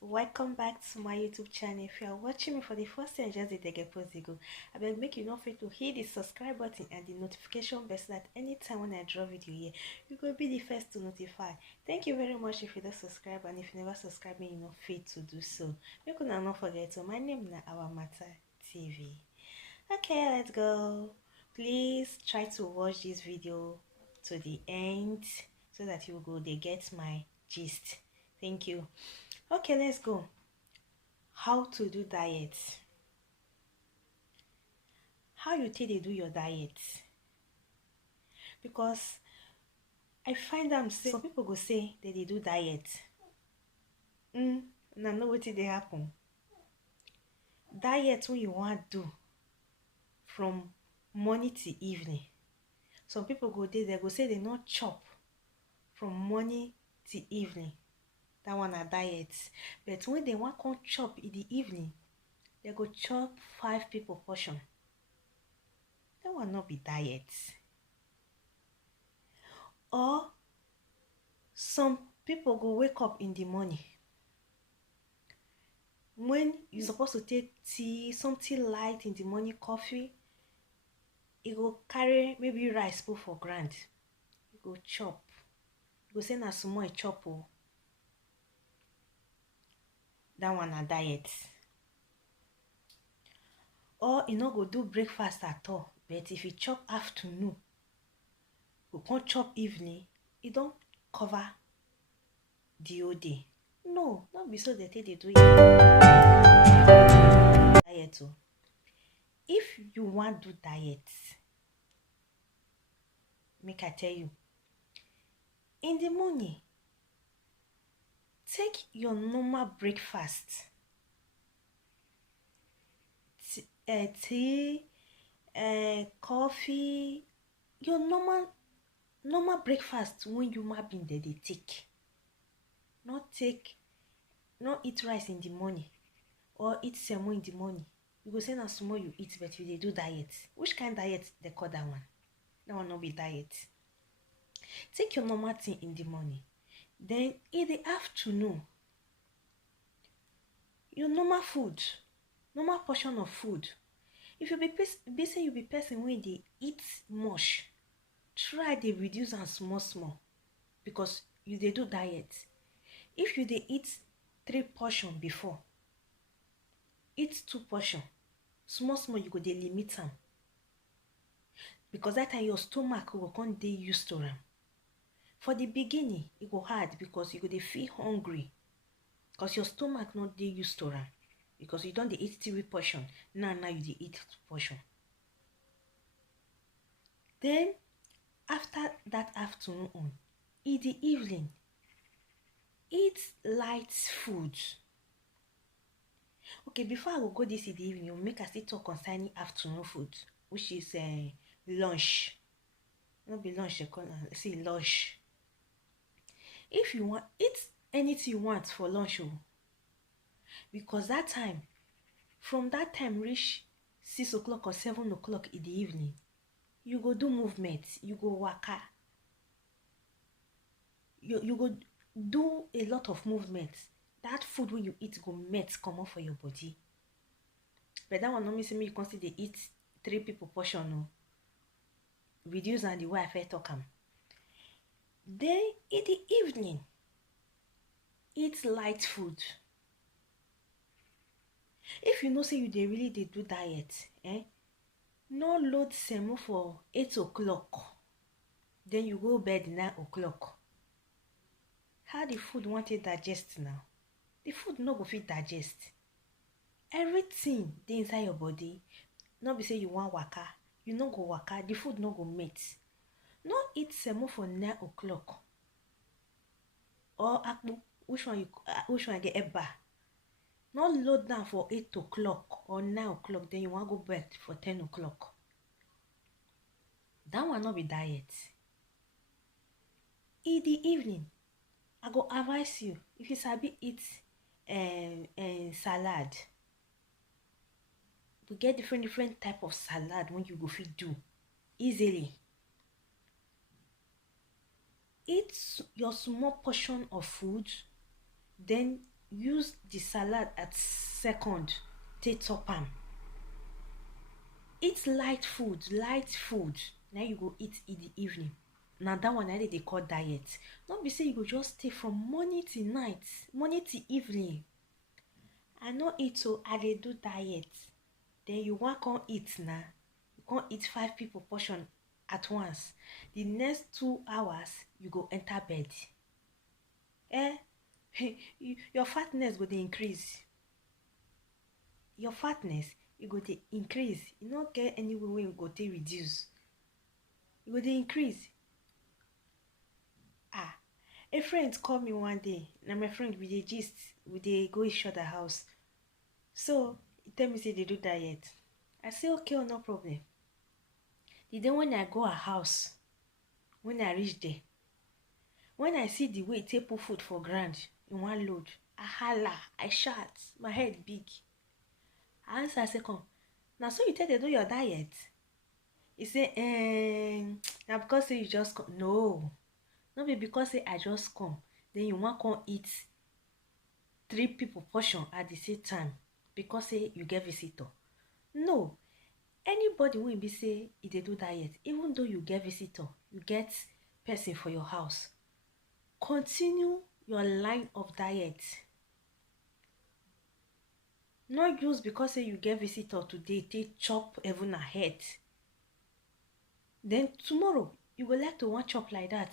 welcome back to my YouTube channel. If you are watching me for the first time, just hit the post go. I beg make you not forget to hit the subscribe button and the notification bell so that anytime when I draw video here, you will be the first to notify. Thank you very much if you don't subscribe, and if you never subscribe me, you know fit to do so. You could not forget to my name na Our Matter TV. Okay, let's go. Please try to watch this video to the end so that you go they get my gist. Thank you. Okay, let's go. How to do diet. How you take they do your diet? Because I find them say some people go say that they do diet. Now know what they happen. Diet when you want to do from morning to evening. Some people go there, they go say they not chop from morning to evening. That one a diet. But when they want to chop in the evening, they go chop 5 people portion. That will not be diet. Or some people go wake up in the morning when you're supposed to take tea, something light in the morning, coffee. You go carry maybe rice put for ground. You go chop. You go say na small chop. That one a diet. Or you no go do breakfast at all. But if you chop afternoon, you can't chop evening, you don't cover the whole day. No, not be so they take they do it. Diet. If you want to do diet, make I tell you, in the morning, take your normal breakfast. Tea, coffee, your normal breakfast when you might be there, they take. Not eat rice in the morning or eat semo in the morning. You go say na small you eat, but you they do diet. Which kind of diet they call that one? That one not be diet. Take your normal thing in the morning. Then in the afternoon, your normal food, normal portion of food. If you be say you be person when they eat much, try they reduce and small because you they do diet. If you they eat 3 portion before, eat 2 portion, small you go they limit them. Because that time your stomach will come dey used to them. For the beginning, it go hard because you go they feel hungry. Because your stomach not dey used to them. Because you don't dey eat 3 portion. Now you dey eat 2 portion. Then after that afternoon on, in the evening, eat light food. Okay, before I will go this in the evening, we'll make a still talk concerning afternoon food, which is lunch. Not be lunch, see lunch. If you want, eat anything you want for lunch, because that time, from that time reach 6 o'clock or 7 o'clock in the evening, you go do movement, you go waka. You go do a lot of movements. That food when you eat go met come out for your body. But that one not mean say me you consider eat 3 people portion, no. Reduce and the way I first talk am. Then in the evening, eat light food. If you know say you really do diet, no load semo for 8 o'clock. Then you go bed 9 o'clock. How the food want to digest now? The food no go fit digest. Everything dey inside your body. Not be say you want waka, you no go waka, the food no go mate. No eat semo for 9 o'clock. Or akpu, which one get eba? Not load down for 8 o'clock or 9 o'clock, then you want to go bed for 10 o'clock. That one not be diet. In the evening, I go advise you, if you sabi eat salad, we get different type of salad when you go fit do easily. Eat your small portion of food, then use the salad at second take top am. Eat light food. Now you go eat in the evening. Now that one I they call diet. Not be say you go just stay from morning till night, morning till evening. I no eat, so I dey do diet. Then you want come eat now. You can't eat 5 people portion at once. The next 2 hours you go enter bed. Your fatness go dey increase. Your fatness e go dey increase. You no get anywhere wey you go dey reduce. You go dey increase. A friend call me one day. Na my friend, we dey gist, we dey go each other house. So he tell me say they do diet. I say okay, no problem. The day when I go her house, when I reach there, when I see the way he take put food for ground in one load, I holla, I shout, my head big. I answer, I say, come. Now so you tell they do your diet? He say, now because say you just come. No, not be because say I just come. Then you want come eat 3 people portion at the same time because say you get visitor. No. Anybody wey be say e dey do diet, even though you get visitor, you get person for your house, continue your line of diet. Not use because say you get visitor today take chop even ahead. Then tomorrow you go like to want chop like that,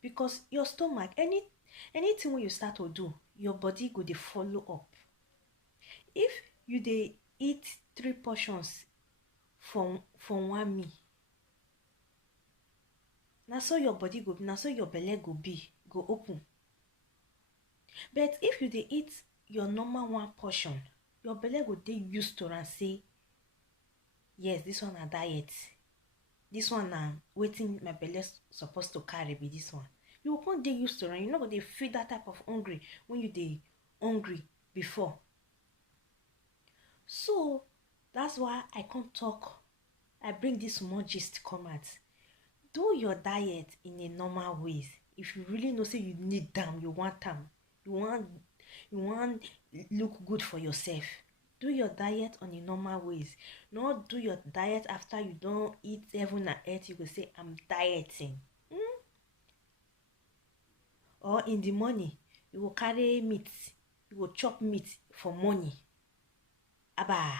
because your stomach, anything when you start to do, your body go dey follow up. If you dey eat 3 portions from one meal, na so your body go be, na so your belle go open. But if you dey eat your normal 1 portion, your belle go dey used to am say, yes, this one na diet, this one na wetin my belle supposed to carry be this one. You go come dey used to am. You no go dey feel that type of hungry when you dey hungry before. So that's why I can't talk. I bring this small gist come out. Do your diet in a normal ways. If you really know say you need them, you want them, you want look good for yourself, do your diet on a normal ways. Not do your diet after you don't eat 7 and 8. You go say I'm dieting. Or in the morning you go carry meat, you go chop meat for morning. Aba.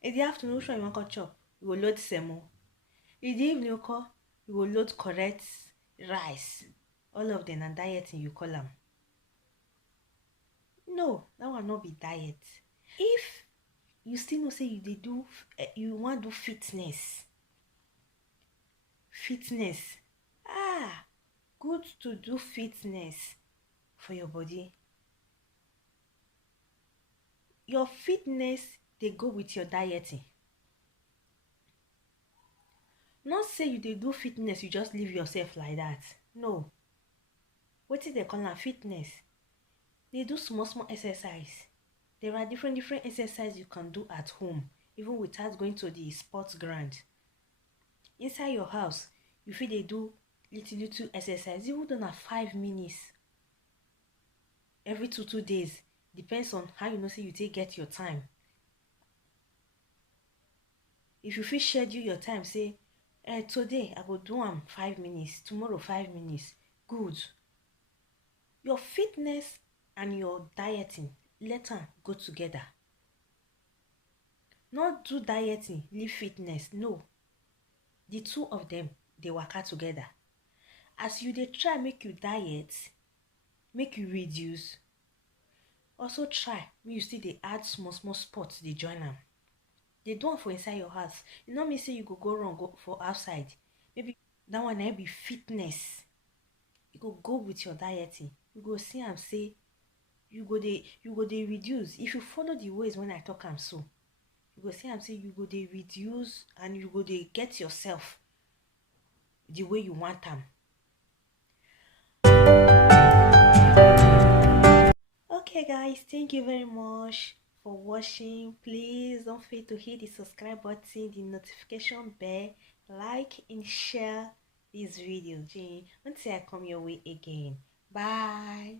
In the afternoon, which one you want to chop? You go load semo. In the evening, you go load correct rice. All of them are dieting, you call them. No, that will not be diet. If you still know say you want to do fitness, good to do fitness for your body. Your fitness, they go with your dieting. Not say you dey do fitness, you just leave yourself like that. No. Wetin they call am fitness? They do small exercise. There are different exercises you can do at home, even without going to the sports ground. Inside your house, you fit dey do little exercise, even though na 5 minutes every 2 days. Depends on how you know say you take get your time. If you fit schedule your time, say today I go do 5 minutes, tomorrow 5 minutes, good. Your fitness and your dieting, let them go together. Not do dieting, leave fitness. No. The 2 of them, they work out together. As you dey try make you diet, make you reduce, also try make you still dey add small sports dey join am. Dey do am for inside your house. You no mean say you go run go for outside. Maybe that one na be fitness. You go with your dieting. You go see am say you go dey reduce. If you follow the ways when I talk am so, you go see am say you go dey reduce and you go dey get yourself the way you want am. Okay guys, thank you very much for watching. Please don't forget to hit the subscribe button, the notification bell, like and share this video until I come your way again. Bye.